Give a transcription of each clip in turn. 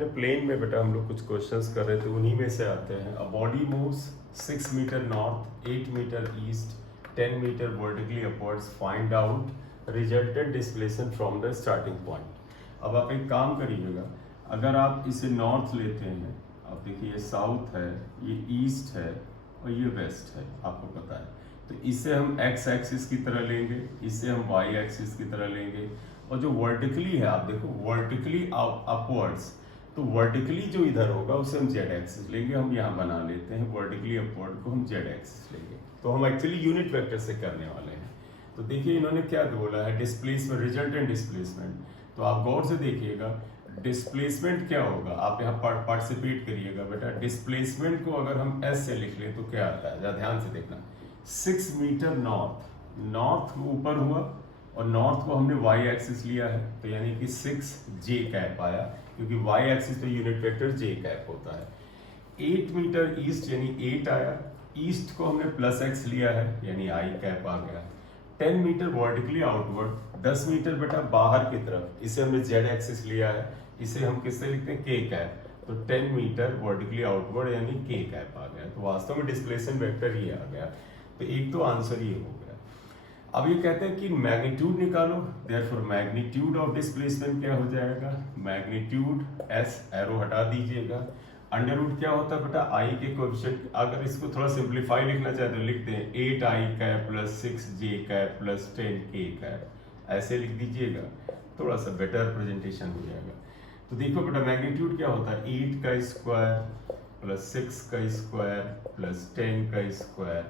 इन plane में बेटा हम लोग कुछ क्वेश्चंस कर रहे थे, उन्हीं में से आते हैं। A body moves 6 metre north, 8 metre east, 10 metre vertically upwards, find out resultant displacement from the starting point. अब आप एक काम करिएगा, अगर आप इसे नॉर्थ लेते हैं, अब देखिए ये साउथ है, ये ईस्ट है और ये वेस्ट है, आपको पता है, तो इसे हम एक्स एक्सिस की तरह लेंगे, इसे हम वाई एक्सिस की तरह लेंगे, और जो वर्टिकली है आप देखो वर्टिकली अपवर्ड्स, तो वर्टिकली जो इधर होगा उसे हम जेड एक्सिस लेंगे। हम यहाँ बना लेते हैं वर्टिकली अपवर्ड को हम जेड एक्सिस लेंगे, तो हम एक्चुअली यूनिट वेक्टर से करने वाले हैं। तो देखिए इन्होंने क्या बोला है, डिस्प्लेसमेंट, रिजल्टेंट डिस्प्लेसमेंट। तो आप गौर से देखिएगा डिस्प्लेसमेंट क्या होगा, आप यहाँ पार्टिसिपेट करिएगा बेटा। डिस्प्लेसमेंट को अगर हम एस से लिख लें तो क्या आता है, जरा ध्यान से देखना। 6 मीटर नॉर्थ, नॉर्थ ऊपर हुआ और नॉर्थ को हमने वाई एक्सिस लिया है, तो यानी कि 6 जे कैप आया, क्योंकि वाई एक्सिस पे यूनिट वेक्टर जे कैप होता है। 8 मीटर ईस्ट यानी 8 आया, ईस्ट को हमने प्लस एक्स लिया है यानी आई कैप आ गया। 10 मीटर वर्टिकली आउटवर्ड, 10 मीटर बेटा बाहर की तरफ, इसे हमने जेड एक्सिस लिया है, इसे हम किससे लिखते हैं, के कैप, तो 10 मीटर वर्टिकली आउटवर्ड यानी के कैप आ गया। तो वास्तव में डिस्प्लेसमेंट वेक्टर ये आ गया, तो एक तो आंसर ये हो गया। अब ये कहते हैं कि मैग्नीट्यूड निकालो, देयरफॉर मैग्नीट्यूड ऑफ डिस्प्लेसमेंट क्या हो जाएगा, मैग्नीट्यूड एस, एरो हटा दीजिएगा, अंडर रूट क्या होता है बेटा, आई के कोएफिशिएंट। अगर इसको थोड़ा सिंप्लीफाई लिखना चाहते हो लिखते हैं 8 आई कैप प्लस 6 जे कैप प्लस 10 के कैप, ऐसे लिख दीजिएगा, थोड़ा सा बेटर प्रेजेंटेशन हो जाएगा। तो देखो बेटा मैग्नीट्यूड क्या होता है, 8 का स्क्वायर प्लस 6 का स्क्वायर प्लस 10 का स्क्वायर,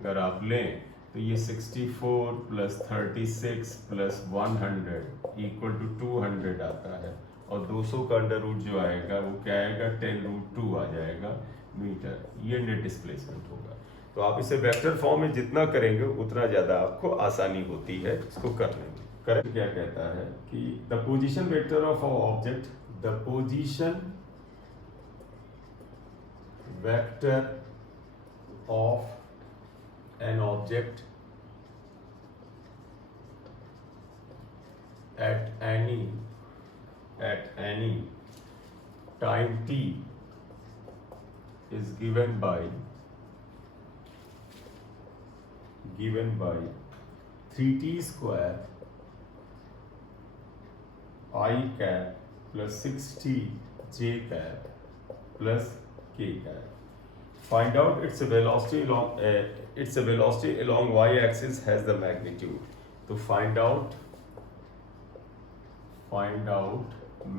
अगर आप लें तो ये 64 प्लस 36 प्लस 100 इक्वल टू 200 आता है, और 200 का अंडर रूट जो आएगा वो क्या आएगा, 10√2 आ जाएगा मीटर। ये नेट डिस्प्लेसमेंट होगा। तो आप इसे वेक्टर फॉर्म में जितना करेंगे उतना ज़्यादा आपको आसानी होती है इसको करने में। करेक्ट क्या कहता है कि the position vector of a object, the position vector of an object at any time t is given by 3t square I cap plus 6t j cap plus k cap. Find out its velocity along y-axis has the magnitude. To find out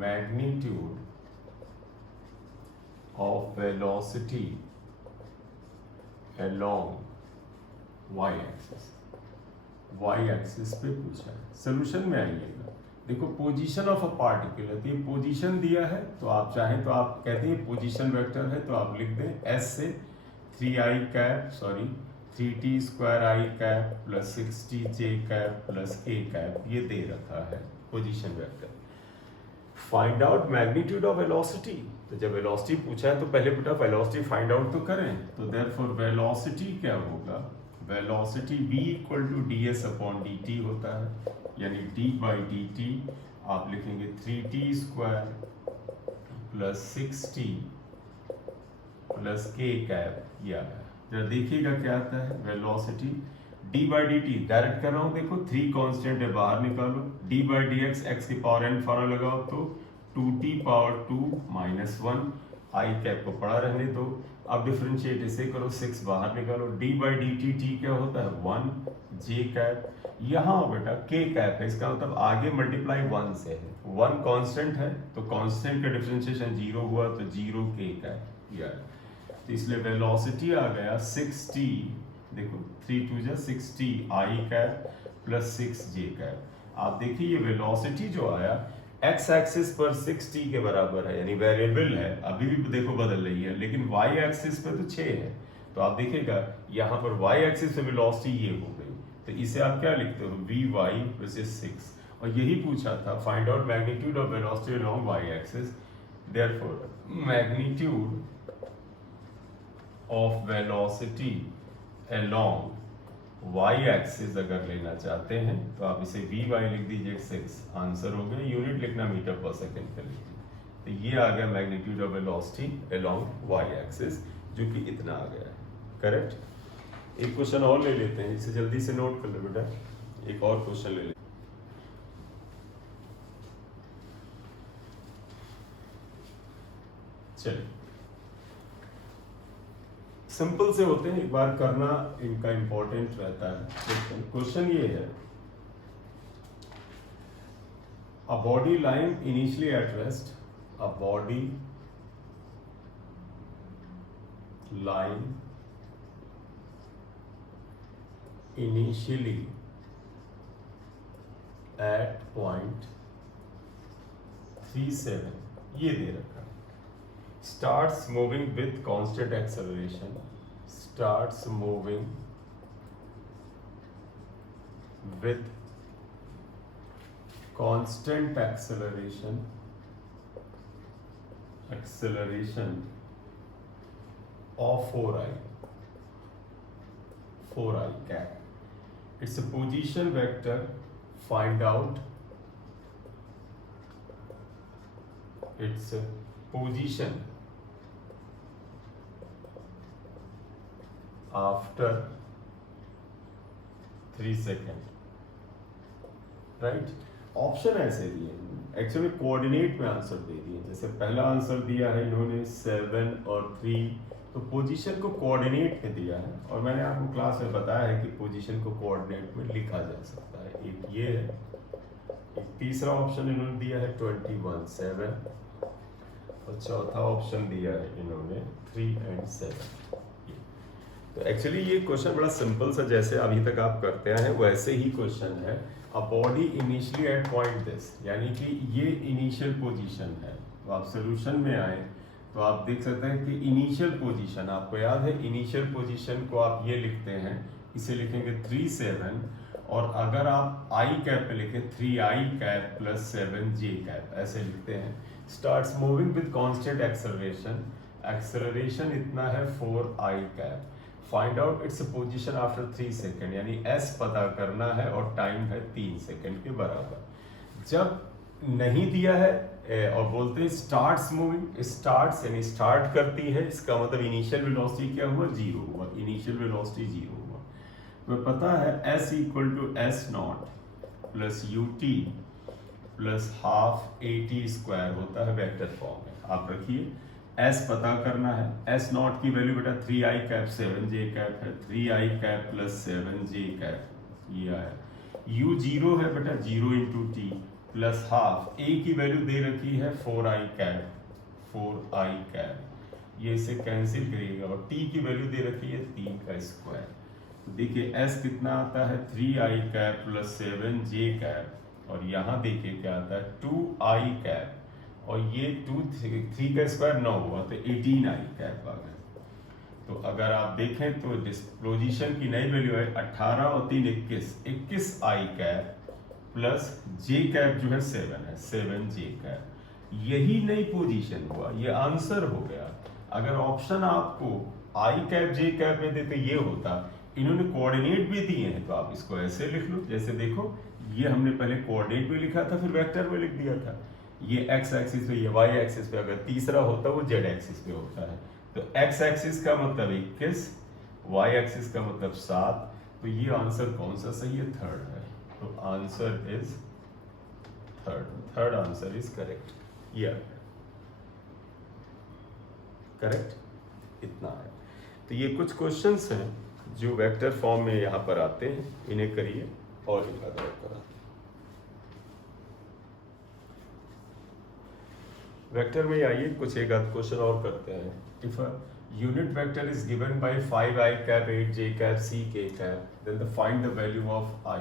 magnitude of velocity along y-axis, y-axis पे पूछा है। Solution में आइएगा, देखो position of a particle है, तो ये position दिया है, तो आप चाहें तो आप कहते हैं पोजीशन वेक्टर है, तो आप लिख दें एस से 3t स्क्वायर आई कैप प्लस 6t जे कैप प्लस के कैप, ये दे रखा है position vector. Find out magnitude of velocity, तो जब वेलोसिटी पूछा है तो पहले बेटा वेलोसिटी फाइंड आउट तो करें। तो देयरफॉर वेलोसिटी क्या होगा, velocity v equal to ds upon dt होता है, यानी d बाई dt आप लिखेंगे 3t square plus 6t plus के कैप, ये आया। जरा देखिएगा क्या आता है, velocity d by dt direct कर रहा हूँ, देखो 3 कांस्टेंट है, बाहर निकालो, d बाई dx x की पावर n फॉर्मूला लगाओ तो 2t पावर 2 माइनस 1, आई कैप को पड़ा रहने दो। अब डिफरेंशिएट इसे करो, 6 बाहर निकालो, d बाई dt t क्या होता है 1 j कैप, यहाँ बेटा k कैप है, इसका मतलब आगे मल्टीप्लाई 1 से है, 1 कांस्टेंट है तो कांस्टेंट का डिफरेंशिएशन 0 हुआ तो 0 k कैप यार। तो इसलिए वेलोसिटी आ गया 6t, देखो 3 2 जा 6t आई कैप प्लस 6 j कैप। आप देखिए ये वेलोसिटी जो आया x एक्सिस पर 6t के बराबर है, यानी वेरिएबल है, अभी भी देखो बदल रही है, लेकिन y एक्सिस पे तो 6 है, तो आप देखिएगा यहाँ पर y एक्सिस पे वेलोसिटी ये हो गई, तो इसे आप क्या लिखते हो vy वर्सेस 6, और यही पूछा था find out magnitude of velocity along y axis. Therefore magnitude of velocity along y axis अगर लेना चाहते हैं तो आप इसे vy लिख दीजिए 6, आंसर हो गया। यूनिट लिखना मीटर पर सेकंड कर लीजिए। तो ये आ गया magnitude of velocity along Y axis, जो कि इतना आ गया है। करेक्ट। एक क्वेश्चन और ले लेते हैं, इसे जल्दी से नोट कर लो बेटा। एक और क्वेश्चन ले लेते हैं। चलिए, सिंपल से होते हैं, एक बार करना इनका इंपॉर्टेंट रहता है। क्वेश्चन ये है, a body lying initially at rest, a body lying initially at point 37, ये दे रखा है, starts moving with constant acceleration, starts moving with constant acceleration of 4i cap. Its a position vector, find out its position after 3 seconds. Right. Option ऐसे दिए, actually coordinate में answer दे दिए। जैसे पहला आंसर दिया है इन्होंने 7 और 3, तो पोजीशन को कोऑर्डिनेट में दिया है, और मैंने आपको क्लास में बताया है कि पोजीशन को कोऑर्डिनेट में लिखा जा सकता है। एक ये है, एक तीसरा ऑप्शन इन्होंने दिया है 21 7, और चौथा ऑप्शन दिया है इन्होंने 3 और 7। तो एक्चुअली ये क्वेश्चन बड़ा सिंपल सा, जैसे अभी तक आप करते हैं वैसे ही क्वेश्चन है। A body initially at point this, यानी कि ये इनिशियल पोजीशन है। तो आप सोल्यूशन में आए तो आप देख सकते हैं कि इनिशियल पोजीशन, आपको याद है इनिशियल पोजीशन को आप ये लिखते हैं, इसे लिखेंगे 3 7, और अगर आप आई कैप में लिखें 3i cap plus 7j cap, ऐसे लिखते हैं। Starts moving with constant acceleration, acceleration इतना है 4i cap. Find out its position after 3 second, यानी s पता करना है और टाइम है 3 सेकेंड के बराबर। जब नहीं दिया है और बोलते हैं स्टार्ट्स मूविंग, स्टार्ट्स यानी स्टार्ट करती है, इसका मतलब इनिशियल वेलोसिटी क्या हुआ, 0 हुआ, इनिशियल वेलोसिटी 0 हुआ। तो पता है s equal to S naught plus ut plus half at square होता है वेक्टर फॉर्म में। आप रखिए, s पता करना है, s नॉट की वैल्यू बेटा 3i कैप 7j कैप है, 3i cap plus 7j cap, ये आया। u 0 है बेटा, 0 into T plus half, a की वैल्यू दे रखी है 4i कैप, ये इसे कैंसिल करिएगा, और t की वैल्यू दे रखी है 3 का स्क्वायर। देखिए s कितना आता है 3i cap plus 7j cap, और यहाँ देखिए क्या आता है 2i कैप, और ये 3 का स्क्वायर 9 हुआ, तो 18i कैप आ गया। तो अगर आप देखें तो पोजीशन की नई वैल्यू है 18 और 3 21i cap plus j cap जो है 7 है, 7j कैप, यही नई पोजीशन हुआ, ये आंसर हो गया। अगर ऑप्शन आपको i कैप j कैप में देते ये होता, इन्होंने कोऑर्डिनेट भी दिए हैं, तो आप इसको ऐसे लिख लो। जैसे देखो, ये हमने पहले कोऑर्डिनेट में लिखा था, फिर वेक्टर में लिख दिया था। ये x एक्सिस पे, ये y एक्सिस पे, अगर तीसरा होता वो z एक्सिस पे होता है। तो x एक्सिस का मतलब 21, y एक्सिस का मतलब 7, तो ये आंसर कौन सा सही है, थर्ड है। तो answer is third answer is correct. ये करेक्ट, इतना है। तो ये कुछ क्वेश्चंस हैं जो वेक्टर फॉर्म में यहाँ पर आते हैं, इन्हें करिए और लिखा करा। वेक्टर में आइए, कुछ एक आध क्वेश्चन और करते हैं। If a unit vector is given by 5i cap 8j cap ck cap, then the find the value of i।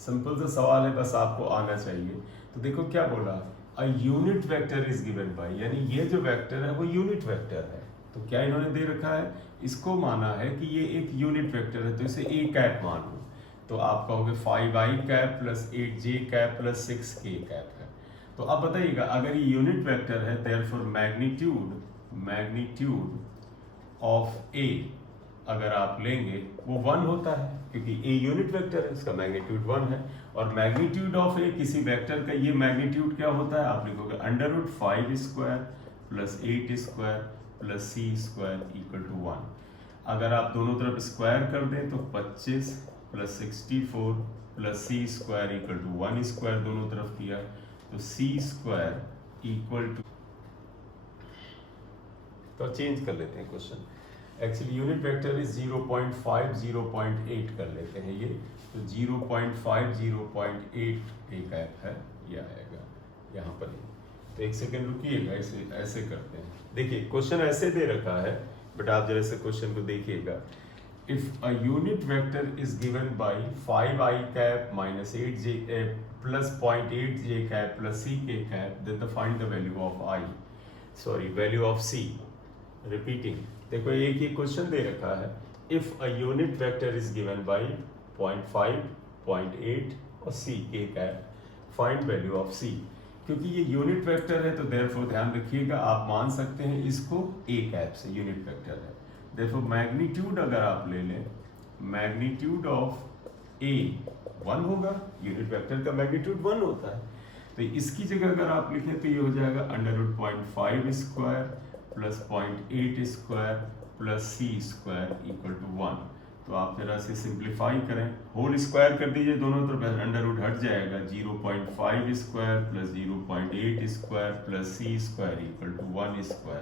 Simple सा सवाल है, बस आपको आना चाहिए। तो देखो क्या बोला, अ unit vector is given bye, यानी ये जो वेक्टर है वो यूनिट वेक्टर है। तो क्या इन्होंने दे रखा है, इसको माना है कि ये एक यूनिट वेक्टर है, तो इसे a कैप मानो। तो आप कहोगे 5i cap plus 8j cap plus 6k cap है। तो अब बताइएगा, अगर ये यूनिट वेक्टर है, देयरफॉर मैग्नीट्यूड ऑफ a अगर आप लेंगे वो 1 होता है, क्योंकि ए यूनिट वेक्टर है, इसका मैग्नीट्यूड 1 है। और मैग्नीट्यूड ऑफ ए किसी वेक्टर का ये मैग्नीट्यूड क्या होता है, आप लिखोगे √5² plus 8² plus c² equal to 1। अगर आप दोनों तरफ स्क्वायर कर दें तो 25 plus 64 plus c² equal to 1² दोनों तरफ किया तो c² इक्वल टू, तो चेंज कर लेते हैं question. Actually unit vector is 0.5 0.8 कर लेते हैं ये, तो 0.5 0.8 एक ऐप है, ये आएगा यहाँ पर ही। तो एक सेकेंड रुकिएगा, ऐसे करते हैं। देखिए क्वेश्चन ऐसे दे रखा है, बट आप जरा से क्वेश्चन को देखिएगा। If a unit vector is given by 5i minus 8j plus 0.8j plus ck, then find the value of i, sorry value of c। Repeating, देखो एक ही क्वेश्चन दे रखा है, if a unit vector is given bye 0.5 0.8 और c k, find value of c। क्योंकि ये unit vector है तो therefore ध्यान रखिएगा, आप मान सकते हैं इसको a कैप से, यूनिट वेक्टर है। देयरफॉर मैग्नीट्यूड अगर आप ले लें, मैग्नीट्यूड ऑफ a 1 होगा, यूनिट वेक्टर का मैग्नीट्यूड 1 होता है। तो इसकी जगह अगर आप लिखें तो ये हो जाएगा √0.5² plus 0.8² plus c² equal to 1। तो आप जरा से सिंप्लीफाई करें, होल स्क्वायर कर दीजिए दोनों तरफ, अंडर हट जाएगा, 0.5² plus 0.8² plus c² equal to 1²।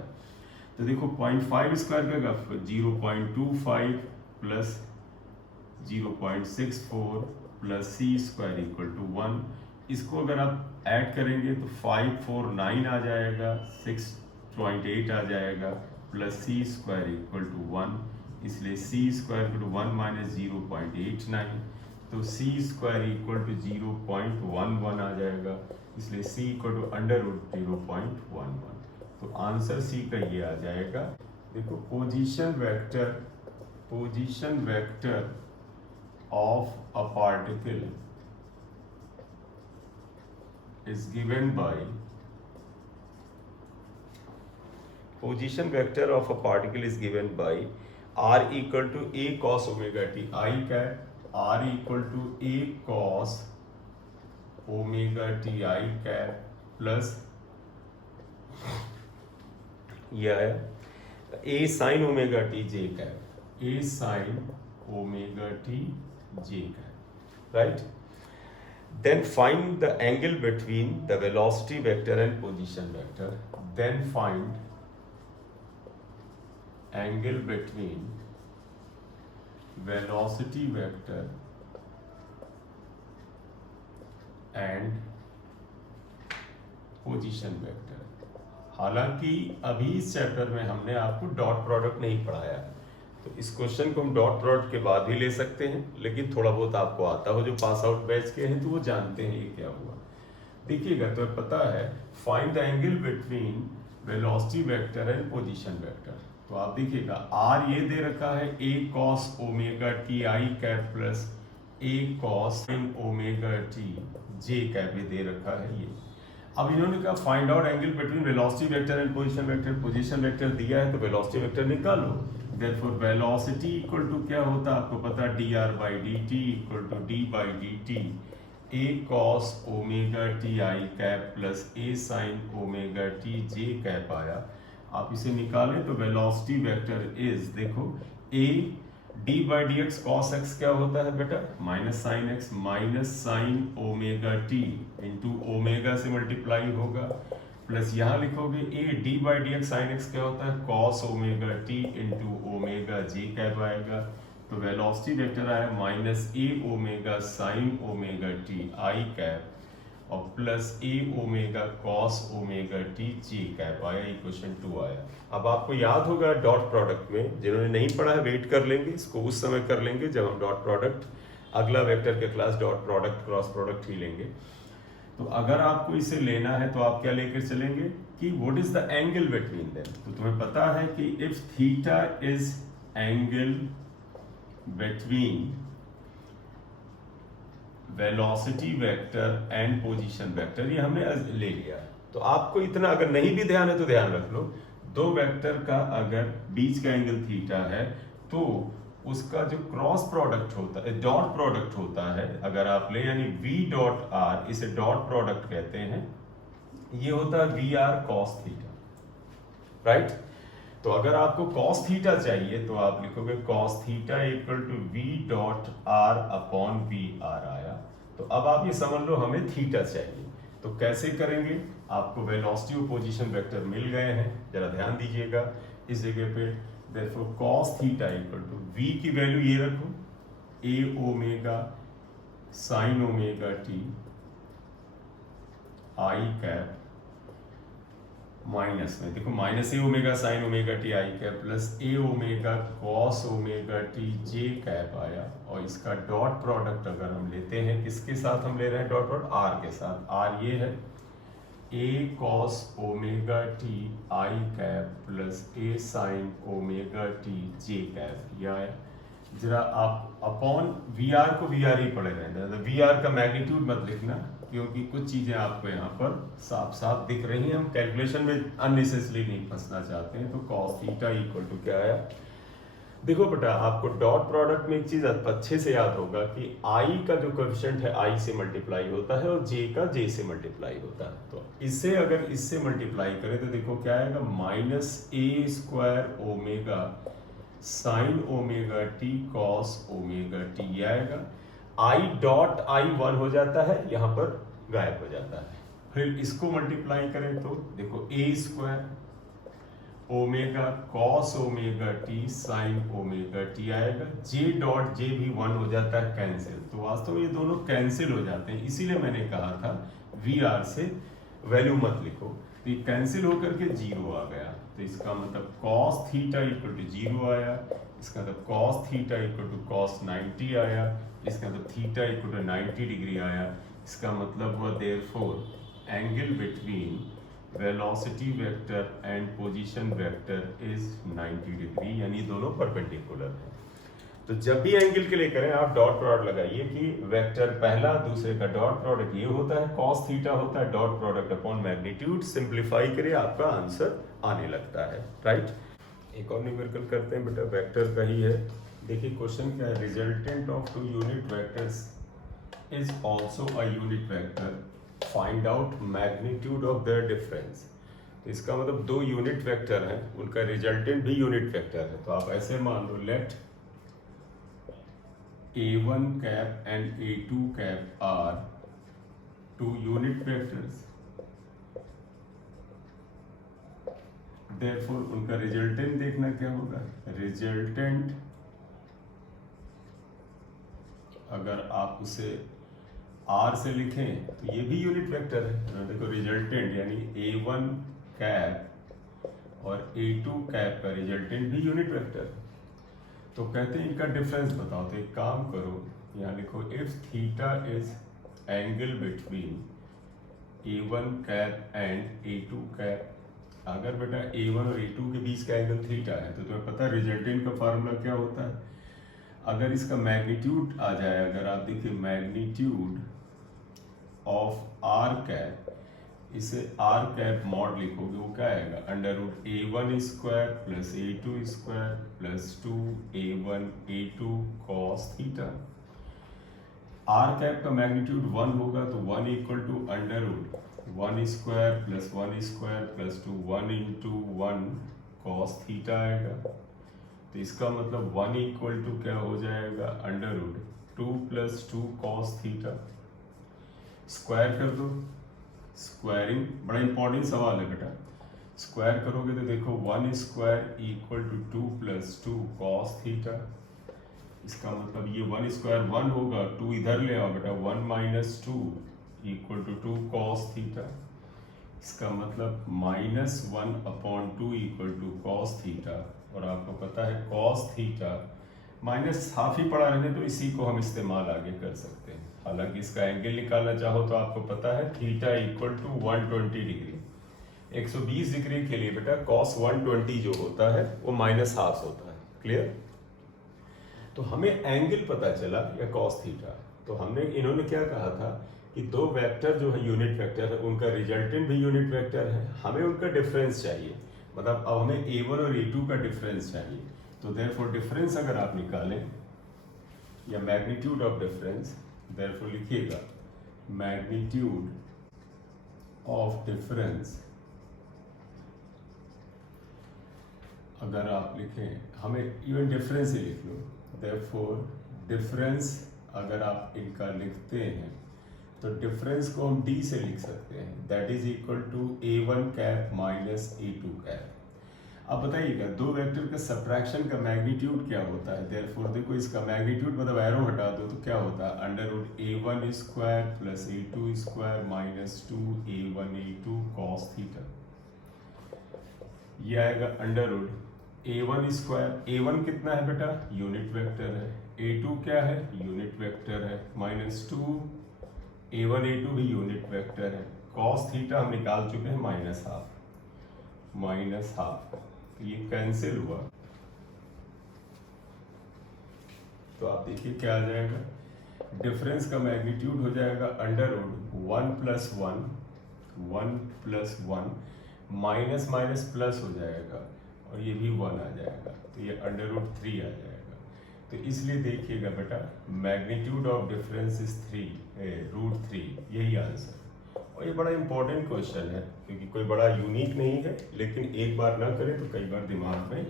तो देखो 0.5² का 0.25 plus 0.64 plus c² equal to 1। इसको अगर आप ऐड करेंगे तो 549 आ जाएगा, 6.8 आ जाएगा प्लस c² इक्वल टू 1, इसलिए c² इक्वल टू 1 माइनस 0.89, तो c² इक्वल टू 0.11 आ जाएगा, इसलिए c इक्वल टू √0.11। तो आंसर c का ये आ जाएगा। देखो position vector of a particle is given by, position vector of a particle is given by r equal to a cos omega t I cap, r equal to a cos omega t I cap plus यह है a sin omega t j cap, a sin omega t j cap, right? Then find the angle between the velocity vector and position vector. Then find angle between velocity vector and position vector। हालांकि अभी इस chapter में हमने आपको dot product नहीं पढ़ाया, तो इस क्वेश्चन को हम डॉट प्रोडक्ट के बाद ही ले सकते हैं, लेकिन थोड़ा बहुत आपको आता हो, जो पास आउट बैच के हैं तो वो जानते हैं ये क्या हुआ। देखिएगा तो पता है, find the angle between velocity vector and position vector. तो आप देखिएगा आर ये दे रखा है a cos omega t I cap plus a cos omega t j cap, ये दे रखा है ये। अब इन्होंने कहा find out angle between velocity vector and position vector. Position vector दिया है तो वेलोसिटी वेक्टर निकालो। देयरफॉर वेलोसिटी इक्वल टू क्या होता है आपको पता, dr/dt इक्वल टू d/dt a cos omega t I cap plus a sin omega t j cap आया। आप इसे निकालें तो वेलोसिटी वेक्टर इज, देखो a d/dx cos x क्या होता है बेटा, minus sine x minus sine omega t into omega से मल्टीप्लाई होगा, प्लस यहाँ लिखोगे a d/dx साइन x क्या होता है, cos omega t into omega j cap आएगा। तो वेलोसिटी वेक्टर आया minus a omega sine omega t I cap और plus a omega cos omega t j cap आया। इक्वेशन 2 आया। अब आपको याद होगा डॉट प्रोडक्ट में, जिन्होंने नहीं पढ़ा है वेट कर लेंगे, इसको उस समय कर लेंगे जब हम डॉट प्रोडक्ट, अगला वेक्टर के class dot product cross product ही लेंगे। तो अगर आपको इसे लेना है तो आप क्या लेकर चलेंगे कि what is the angle between them. तो तुम्हें पता है कि if theta is angle between velocity vector and position vector, ये हमने ले लिया। तो आपको इतना अगर नहीं भी ध्यान है तो ध्यान रख लो, दो वेक्टर का अगर बीच का एंगल थीटा है तो उसका जो क्रॉस प्रोडक्ट होता है, डॉट प्रोडक्ट होता है, अगर आप ले यानी v डॉट r, इसे डॉट प्रोडक्ट कहते हैं, ये होता है V R cos theta, right. तो अगर आपको कॉस थीटा चाहिए तो आप लिखोगे cos theta equal to V dot R upon V R आया। तो अब आप ये समझ लो हमें थीटा चाहिए, तो कैसे करेंगे, आपको वेलोसिटी और पोजीशन वेक्टर मिल गए हैं, जरा ध्यान दीजिएगा इस जगह पे। therefore cos theta equal to v की वैल्यू ये रखो a omega sine omega T I cap minus में, देखो minus A omega sine omega T I cap plus A omega cos omega T J cap आया। और इसका dot product अगर हम लेते हैं, किसके साथ हम ले रहे हैं डॉट प्रोडक्ट, आर के साथ, आर ये है A cos omega T I cap plus A sine omega T J cap, ये आया। जरा आप अपॉन वी आर को वी आर ही पढ़े रहना, वी आर का मैग्नीट्यूड मत लिखना, क्योंकि कुछ चीजें आपको यहाँ पर साफ साफ दिख रही हैं, हम कैलकुलेशन में अननेसेसरी नहीं फंसना चाहते हैं। तो कॉस थीटा इक्वल टू क्या आया, देखो बेटा आपको डॉट प्रोडक्ट में एक चीज अच्छे से याद होगा कि i का जो कोएफिशिएंट है i से मल्टीप्लाई होता है और j का j से मल्टीप्लाई होता है। तो इससे अगर इससे मल्टीप्लाई करें तो देखो क्या आएगा, minus A square omega sine omega T cos omega T आएगा। i डॉट i 1 हो जाता है, यहाँ पर गायब हो जाता है। फिर इसको मल्टीप्लाई करें तो देखो A square omega cos omega T sine omega T आएगा, जे डॉट जे भी 1 हो जाता है कैंसिल। तो वास्तव में ये दोनों कैंसिल हो जाते हैं, इसीलिए मैंने कहा था वी आर से वैल्यू मत लिखो। तो ये कैंसिल होकर के 0 आ गया, तो इसका मतलब कॉस थीटा इक्वल टू 0 आया, इसका मतलब cos theta equal to cos 90 आया, इसका मतलब थीटा इक्वल टू 90 डिग्री आया। इसका मतलब हुआ therefore angle between velocity vector and position vector is 90 degree, यानी दोनों परपेंडिकुलर हैं। तो जब भी एंगल के लिए करें आप डॉट प्रोडक्ट लगाइए कि वेक्टर पहला दूसरे का डॉट प्रोडक्ट ये होता है, कॉस थीटा होता है, dot product upon magnitude, simplify करिए आपका आंसर आने लगता है, राइट। एक और न्यूमेरिकल करते हैं बेटा, वेक्टर का ही है। देखिए क्वेश्चन क्या है, resultant of two unit vectors is also a unit vector, find out magnitude of their difference. तो इसका मतलब दो यूनिट वेक्टर हैं, उनका रिजल्टेंट भी यूनिट वेक्टर है। तो आप ऐसे मान लो, let a1 cap and a2 cap are two unit vectors, therefore उनका रिजल्टेंट देखना क्या होगा, रिजल्टेंट अगर आप उसे R से लिखें तो ये भी यूनिट वेक्टर है। देखो रिजल्टेंट यानी A1 कैप और A2 कैप का रिजल्टेंट भी यूनिट वेक्टर है। तो कहते हैं इनका डिफरेंस बताओ। तो एक काम करो, यहाँ लिखो if theta is angle between A1 cap and A2 cap. अगर बेटा A1 और A2 के बीच का एंगल थीटा है तो तुम्हें पता है रिजल्टेंट का फार्मूला क्या होता है। अगर इसका मैग्नीट्यूड आ जाए, अगर आप देखिए मैग्नीट्यूड ऑफ आर कैप, इसे आर कैप मॉड लिखोगे वो क्या आएगा, under root A1 square plus A2 square plus 2A1 A2 cos theta. R cap का मैग्नीट्यूड 1 होगा तो 1 equal to under root 1 square plus 1 square plus 2 1 into 1 cos theta आएगा। तो इसका मतलब 1 इक्वल टू क्या हो जाएगा, under root 2 plus 2 cos theta. Square कर दो, स्क्वायरिंग बड़ा इंपॉर्टेंट सवाल है बेटा। स्क्वायर करोगे तो देखो 1 square equal to 2 plus 2 cos theta. इसका मतलब ये 1 स्क्वायर 1 होगा, 2 इधर ले आओ बेटा, 1 minus 2 equal to 2 cos theta. इसका मतलब -1 upon 2 equal to cos theta. और आपको पता है कॉस थीटा माइनस हाफ ही पड़ा रहने, तो इसी को हम इस्तेमाल आगे कर सकते हैं। हालांकि इसका एंगल निकालना चाहो तो आपको पता है theta equal to 120 degree. 120 degree के लिए बेटा कॉस 120 जो होता है वो माइनस हाफ होता है, क्लियर। तो हमें एंगल पता चला या कॉस थीटा, तो हमने इन्होंने क्या कहा था कि दो वेक्टर जो है यूनिट वेक्टर है, उनका रिजल्टेंट भी यूनिट वेक्टर है, हमें उनका डिफरेंस चाहिए। मतलब अब हमें A1 और A2 का डिफरेंस चाहिए। तो देयरफॉर डिफरेंस अगर आप निकालें या मैग्नीट्यूड ऑफ डिफरेंस, देयरफॉर लिखिएगा मैग्नीट्यूड ऑफ डिफरेंस, अगर आप लिखें, हमें इवन डिफरेंस ही लिख लो, देयरफॉर डिफरेंस अगर आप इनका लिखते हैं तो डिफरेंस को हम डी से लिख सकते हैं, that is equal to a1 cap minus a2 cap. अब बताइएगा दो वेक्टर का सब्ट्रैक्शन का मैग्नीट्यूड क्या होता है, देयरफॉर देखो इसका मैग्नीट्यूड मतलब एरो हटा दो तो क्या होता है, under root a1 square plus a2 square minus 2 a1 a2 cos theta. ये आएगा under root a1 square, a1 कितना है बेटा, यूनिट वेक्टर है, a2 क्या है, यूनिट वेक्टर है, माइनस 2 a1 a2 भी यूनिट वेक्टर है, cos थीटा हम निकाल चुके हैं माइनस हाफ, तो ये कैंसिल हुआ। तो आप देखिए क्या आ जाएगा, डिफरेंस का मैग्नीट्यूड हो जाएगा under root 1 plus 1 minus minus plus हो जाएगा और ये भी 1 आ जाएगा, तो ये अंडर रूट 3 आ जाएगा। तो इसलिए देखिएगा बेटा magnitude of difference is root 3, यही आंसर। और ये बड़ा इंपॉर्टेंट क्वेश्चन है क्योंकि कोई बड़ा यूनिक नहीं है, लेकिन एक बार ना करें तो कई बार दिमाग में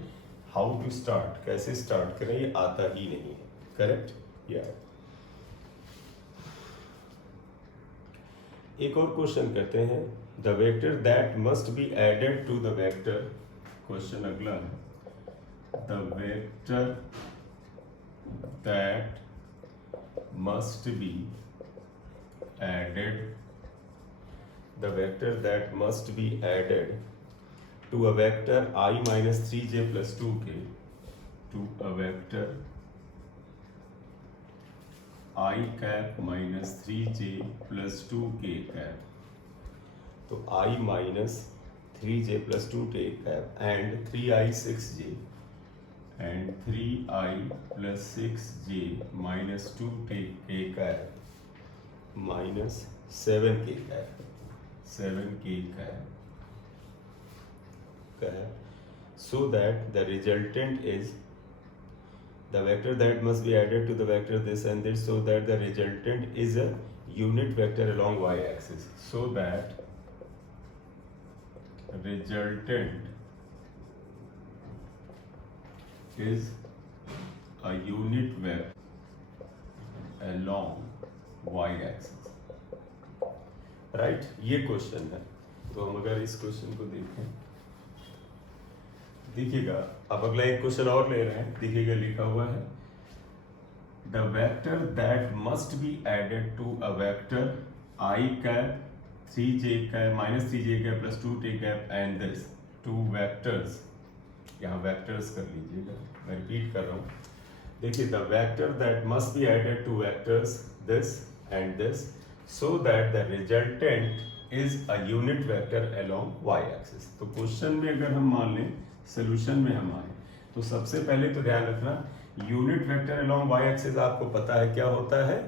हाउ टू स्टार्ट, कैसे स्टार्ट करें ये आता ही नहीं है। करेक्ट या एक और क्वेश्चन करते हैं, the vector that must be added to the vector, question अगला है, the vector that must be added, the vector that must be added to a vector I minus 3j plus 2k, to a vector I cap minus 3j plus 2k cap, तो I minus 3j plus 2k cap and 3i 6j and 3i plus 6j minus 2k cap minus 7k cap, so that the resultant is the vector that must be added to the vector this and this, so that the resultant is a unit vector along y-axis, so that resultant is a unit vector along y-axis, right. ये question है, तो हम अगर इस question को देखें, देखिएगा अब अगला एक क्वेश्चन और ले रहे हैं, देखिएगा लिखा हुआ है, the vector that must be added to a vector I cap 3j cap minus 3j cap plus 2k cap and this two vectors, यहाँ वेक्टर्स कर लीजिएगा, मैं रिपीट कर रहा हूँ, देखिए the vector that must be added to vectors this and this, so that the resultant is a unit vector along Y axis. तो question में अगर हम मान लें, सोल्यूशन में हम आए, तो सबसे पहले तो ध्यान रखना unit vector along Y axis आपको पता है क्या होता है,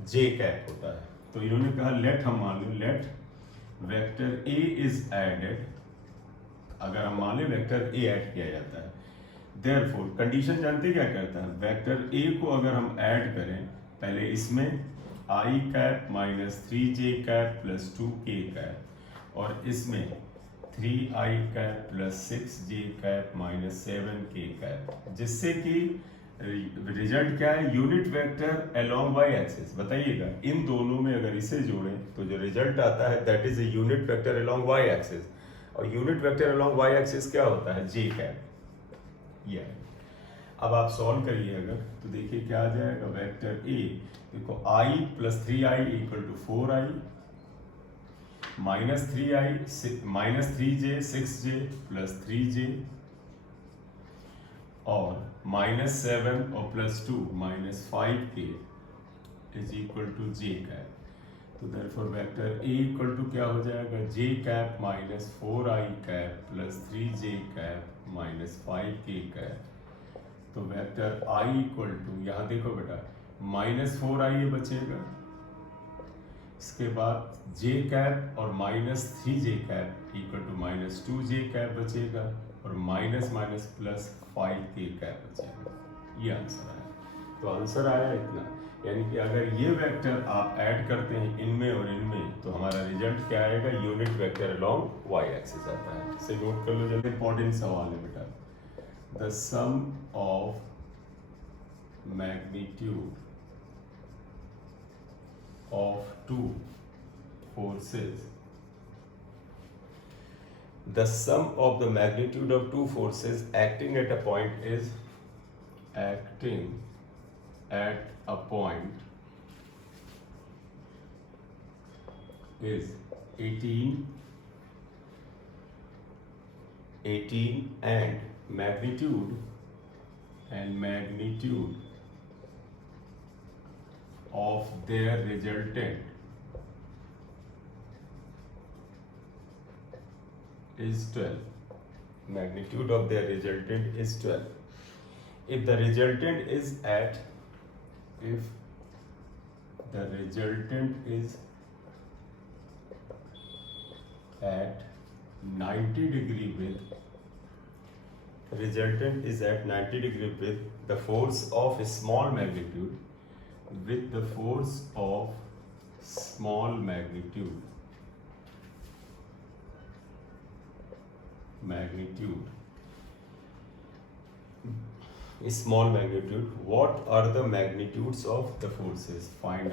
जे कैप होता है। तो इन्होंने कहा लेट, हम मान लें let vector A is added, अगर हम मान लें वेक्टर ए ऐड किया जाता है, देयरफॉर कंडीशन जानते क्या कहता है, वेक्टर ए को अगर हम ऐड करें पहले इसमें I cap minus 3j cap plus 2k cap और इसमें 3i cap plus 6j cap minus 7k cap, जिससे कि रिजल्ट क्या है, unit vector along Y axis. बताइएगा इन दोनों में अगर इसे जोड़ें तो जो रिजल्ट आता है that is a unit vector along Y axis, और unit vector along Y axis क्या होता है, जे कैप। ये अब आप सॉल्व करिए अगर, तो देखिए क्या आ जाएगा, वेक्टर ए देखो i plus 3i equal to 4i minus 3i minus 3j 6j plus 3j और माइनस 7 और plus 2 minus 5k is equal to J cap. तो therefore vector A equal to क्या हो जाएगा, J cap minus 4i cap plus 3j cap minus 5k cap. तो vector I equal to, यहाँ देखो बेटा माइनस 4i ये बचेगा, इसके बाद जे कैप और minus 3j cap equal to minus 2j cap बचेगा, और माइनस माइनस प्लस 5k क्या बचेगा, ये आंसर आया। तो आंसर आया इतना, यानी कि अगर ये वेक्टर आप ऐड करते हैं इनमें और इनमें तो हमारा रिजल्ट क्या आएगा, unit vector along y axis आता है। इसे नोट कर लो जल्दी, इंपॉर्टेंट सवाल है बेटा। The sum of magnitude of two forces, the sum of the magnitude of two forces acting at a point is is 18 and magnitude of their resultant is 12. Magnitude of their resultant is 12. If the resultant is at 90 degree width, the force of small magnitude with the force of small magnitude, small magnitude, what are the magnitudes of the forces? Find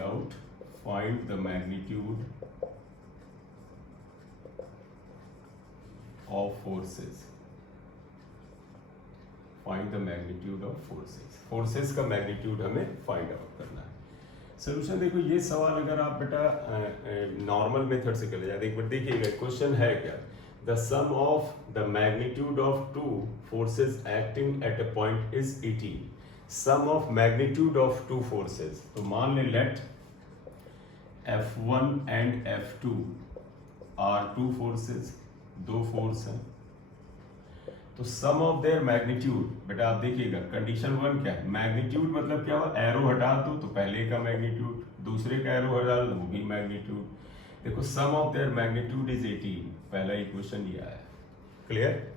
the magnitude of forces. Find the magnitude of forces. Forces का magnitude हमें find out करना है। Solution देखो, ये सवाल अगर आप बेटा नॉर्मल मेथड से कर जाते, एक बार देखिएगा क्वेश्चन है क्या, the sum of the magnitude of two forces acting at a point is 18, sum of magnitude of two forces. तो मान ले let F1 and F2 are two forces, दो फोर्स हैं, तो सम ऑफ देयर मैग्नीट्यूड, बेटा आप देखिएगा कंडीशन 1 क्या है, मैग्नीट्यूड मतलब क्या हुआ, एरो हटा दो तो पहले का मैग्नीट्यूड, दूसरे का एरो हटा दो वो भी मैग्नीट्यूड। देखो सम ऑफ देयर मैग्नीट्यूड इज 18, पहला इक्वेशन ये आया, क्लियर।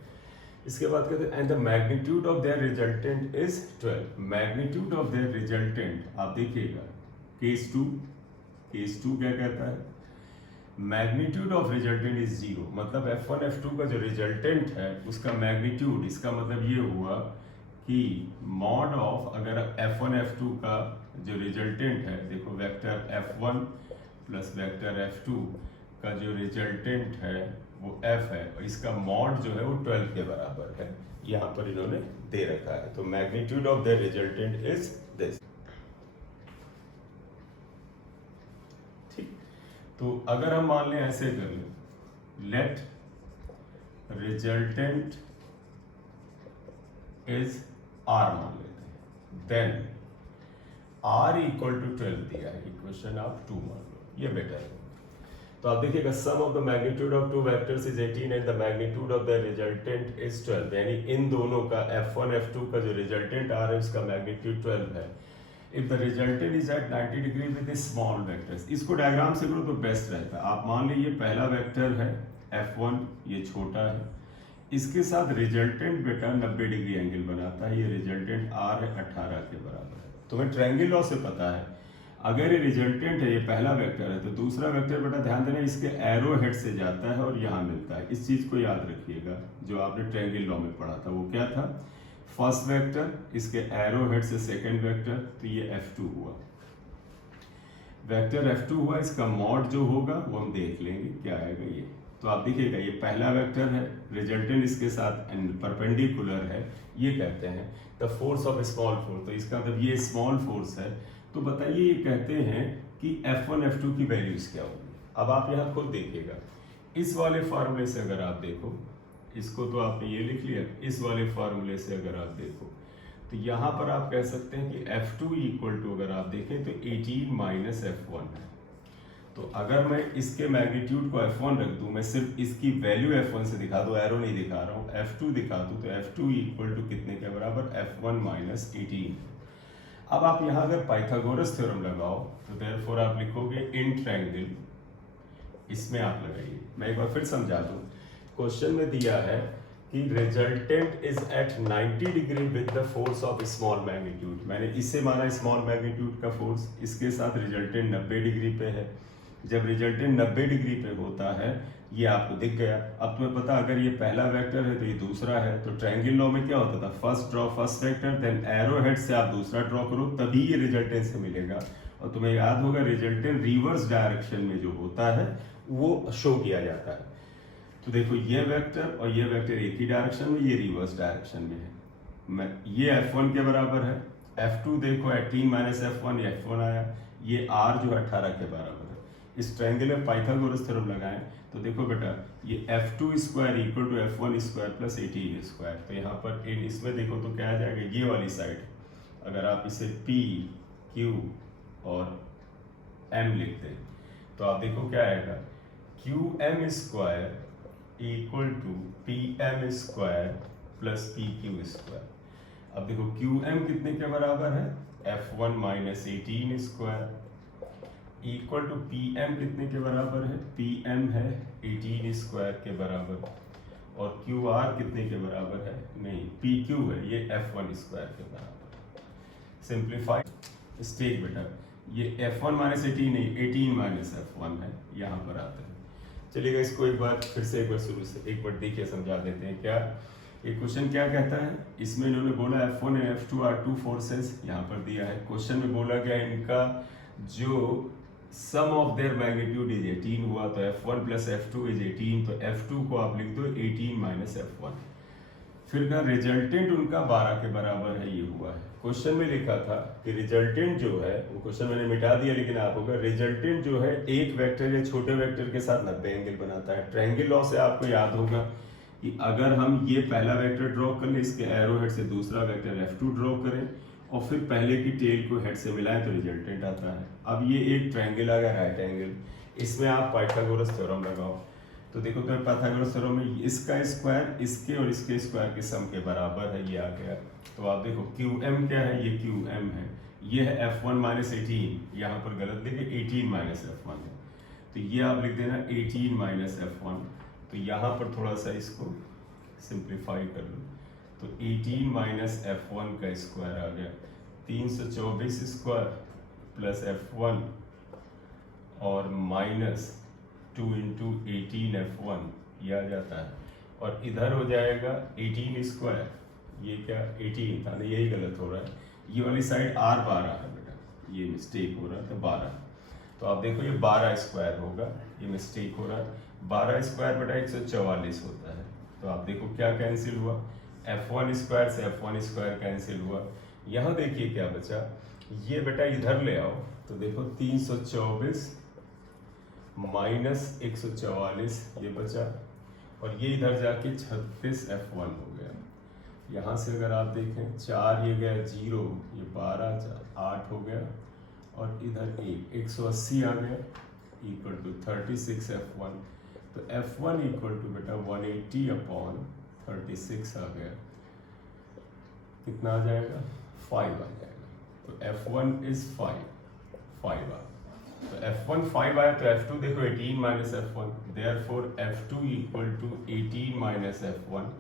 इसके बाद कहते हैं and the magnitude of there resultant is 12। Magnitude of there resultant आप देखिएगा, केस 2 क्या कहता है, मैग्नीट्यूड ऑफ रिजल्टेंट इज 0, मतलब F1 F2 का जो रिजल्टेंट है उसका मैग्नीट्यूड, इसका मतलब ये हुआ कि मॉड ऑफ अगर F1 F2 का जो रिजल्टेंट है, देखो vector F1 plus vector F2 का जो रिजल्टेंट है वो F है और इसका मॉड जो है वो 12 के बराबर है, यहाँ पर इन्होंने दे रखा है। तो magnitude of the resultant is this. तो अगर हम मान लें ऐसे कर लें, लेट रिजल्टेंट इज R मान लेते हैं, देन R इक्वल टू 12 दिया है, इक्वेशन आप 2 मान लो, ये बेटर है। तो आप देखिएगा sum of the magnitude of two vectors is 18 and the magnitude of the resultant is 12, यानी इन दोनों का F1 F2 का जो रिजल्टेंट आ रहा है उसका मैग्नीट्यूड 12 है। If the resultant is at 90 degree with a small vectors, इसको डायग्राम से करो तो बेस्ट रहता है। आप मान लीजिए पहला वेक्टर है F1, ये छोटा है, इसके साथ रिजल्टेंट बेटा 90 डिग्री एंगल बनाता है, ये रिजल्टेंट R है 18 के बराबर है। तुम्हें ट्रायंगल लॉ से पता है, अगर ये रिजल्टेंट है, ये पहला वेक्टर है, तो दूसरा वेक्टर बेटा ध्यान देना इसके एरो हेड से जाता है और यहाँ मिलता है। इस चीज को याद रखिएगा, जो आपने ट्रायंगल लॉ में पढ़ा था वो क्या था, फर्स्ट वेक्टर इसके एरो हेड से सेकंड वेक्टर, तो ये F2 हुआ, वेक्टर F2 हुआ, इसका मॉड जो होगा वो हम देख लेंगे क्या आएगा ये। तो आप देखिएगा ये पहला वेक्टर है, रिजल्टेंट इसके साथ परपेंडिकुलर है, ये कहते हैं the force of small force, तो इसका मतलब ये स्मॉल फोर्स है। तो बताइए ये कहते हैं कि F1 F2 की वैल्यूज क्या होगी। अब आप यहाँ खुद देखिएगा, इस वाले फार्मूले से अगर आप देखो, इसको तो आपने ये लिख लिया, इस वाले फार्मूले से अगर आप देखो तो यहाँ पर आप कह सकते हैं कि F2 इक्वल टू अगर आप देखें तो 18 माइनस F1 है। तो अगर मैं इसके मैग्नीट्यूड को F1 रख दूं, मैं सिर्फ इसकी वैल्यू F1 से दिखा दूं, एरो नहीं दिखा रहा हूँ, F2 दिखा दूं, तो F2 इक्वल टू कितने के बराबर, F1 माइनस 18। अब आप यहाँ अगर पाइथागोरस थ्योरम लगाओ तो देयरफॉर आप लिखोगे इन ट्रायंगल, इसमें आप लगाइए। मैं एक बार फिर समझा दूं, क्वेश्चन में दिया है कि resultant is at 90 degree with the force of small magnitude. मैंने इसे माना स्मॉल मैग्नीट्यूड का फोर्स, इसके साथ रिजल्टेंट 90 डिग्री पे है। जब रिजल्टेंट 90 डिग्री पे होता है, ये आपको दिख गया। अब तुम्हें पता अगर ये पहला वेक्टर है तो ये दूसरा है, तो ट्रायंगल लॉ में क्या होता था, first draw first vector, then arrow head से आप दूसरा ड्रॉ करो, तभी ये रिजल्टेंट से मिलेगा। और तुम्हें याद होगा रिजल्टेंट रिवर्स डायरेक्शन में जो होता है वो शो किया जाता है। तो देखो ये वेक्टर और ये वेक्टर एक ही डायरेक्शन में, ये रिवर्स डायरेक्शन में है। मैं ये F1 के बराबर है, F2 देखो 18 माइनस F1, ये F1 आया, ये R जो है 18 के बराबर है। इस ट्रायंगल में पाइथागोरस थ्योरम लगाएं तो देखो बेटा ये F2 square equal to F1 square plus 18 square. तो यहाँ पर इसमें देखो तो क्या आ जाएगा, ये वाली साइड अगर आप इसे P Q और M लिख दें तो आप देखो क्या आएगा, QM square equal to PM square plus PQ square. अब देखो QM कितने के बराबर है, F1 minus 18 square equal to PM कितने के बराबर है, PM है 18 स्क्वायर के बराबर, और QR कितने के बराबर है, नहीं PQ है ये F1 स्क्वायर के बराबर। सिंप्लीफाई स्टेक बेटा, ये F1 माइनस 18 नहीं 18 माइनस F1 है, यहाँ पर आते हैं। चलिएगा इसको एक बार फिर से एक बार शुरू से एक बार देखिए, समझा देते हैं। क्या ये क्वेश्चन क्या कहता है, इसमें इन्होंने बोला F1 and F2 are two forces, यहाँ पर दिया है। क्वेश्चन में बोला गया इनका जो सम ऑफ देयर मैग्नीट्यूड इज 18 हुआ, तो F1 प्लस F2 इज 18, तो F2 को आप लिख दो 18 माइनस F1। फिर का रिजल्टेंट उनका 12 के बराबर है, ये हुआ है। क्वेश्चन में लिखा था कि रिजल्टेंट जो है, वो क्वेश्चन मैंने मिटा दिया लेकिन आप होगा, रिजल्टेंट जो है एक वेक्टर या छोटे वेक्टर के साथ 90 एंगल बनाता है। ट्रायंगल लॉ से आपको याद होगा कि अगर हम ये पहला वेक्टर ड्रॉ कर लें, इसके एरो हेड से दूसरा वेक्टर F2 ड्रॉ करें और फिर पहले की टेल को हेड से मिलाएं तो रिजल्टेंट आता है। अब ये एक ट्रायंगल आ गया राइट एंगल, इसमें आप पाइथागोरस थ्योरम लगाओ तो देखो तो पाइथागोरस थ्योरम में इसका स्क्वायर इसके और इसके स्क्वायर के सम के बराबर है, ये आ गया। तो आप देखो QM क्या है, ये QM है, ये है F1 माइनस 18, यहाँ पर गलत लिखे 18 माइनस F1 है, तो ये आप लिख देना 18 माइनस F1। तो यहाँ पर थोड़ा सा इसको सिंप्लीफाई कर लो, तो 18 माइनस F1 का स्क्वायर आ गया 324 स्क्वायर प्लस F1 और माइनस 2 इंटू 18 F1, ये आ जाता है, और इधर हो जाएगा 18 स्क्वायर, ये क्या 18 था ना, यही गलत हो रहा है, ये वाली साइड R 12 है बेटा, ये मिस्टेक हो रहा है, तो 12। तो आप देखो ये 12 स्क्वायर होगा, ये मिस्टेक हो रहा है, 12 स्क्वायर बेटा 144 होता है। तो आप देखो क्या कैंसिल हुआ, F1 स्क्वायर से F1 स्क्वायर कैंसिल हुआ। यहाँ देखिए क्या बचा, ये बेटा इधर ले आओ तो देखो 324 माइनस 144 ये बचा, और ये इधर जाके 36 F1 हो गया। यहाँ से अगर आप देखें 4 ये गया 0, ये 12 8 हो गया, और इधर 180 आ गया इक्वल टू 36 F1। तो F1 इक्वल टू बेटा 180 अपॉन 36 आ गया, कितना आ जाएगा 5 आ जाएगा। तो F1 इज 5 आ गया। तो F1 5 आया, तो F2 देखो 18 minus F1, therefore F2 equal to 18 minus F1,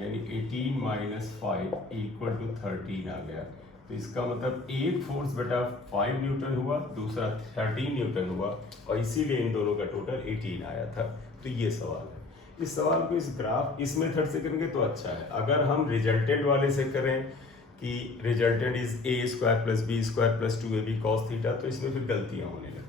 यानी 18 माइनस 5 इक्वल टू 13 आ गया। तो इसका मतलब एक फोर्स बेटा 5 न्यूटन हुआ, दूसरा 13 न्यूटन हुआ, और इसीलिए इन दोनों का टोटल 18 आया था। तो ये सवाल है। इस सवाल को इस ग्राफ इस मेथड से करेंगे तो अच्छा है। अगर हम रिजल्टेंट वाले से करें कि resultant is a square plus b square plus 2ab cos theta, तो इसमें फिर गलतियां होने लगती हैं।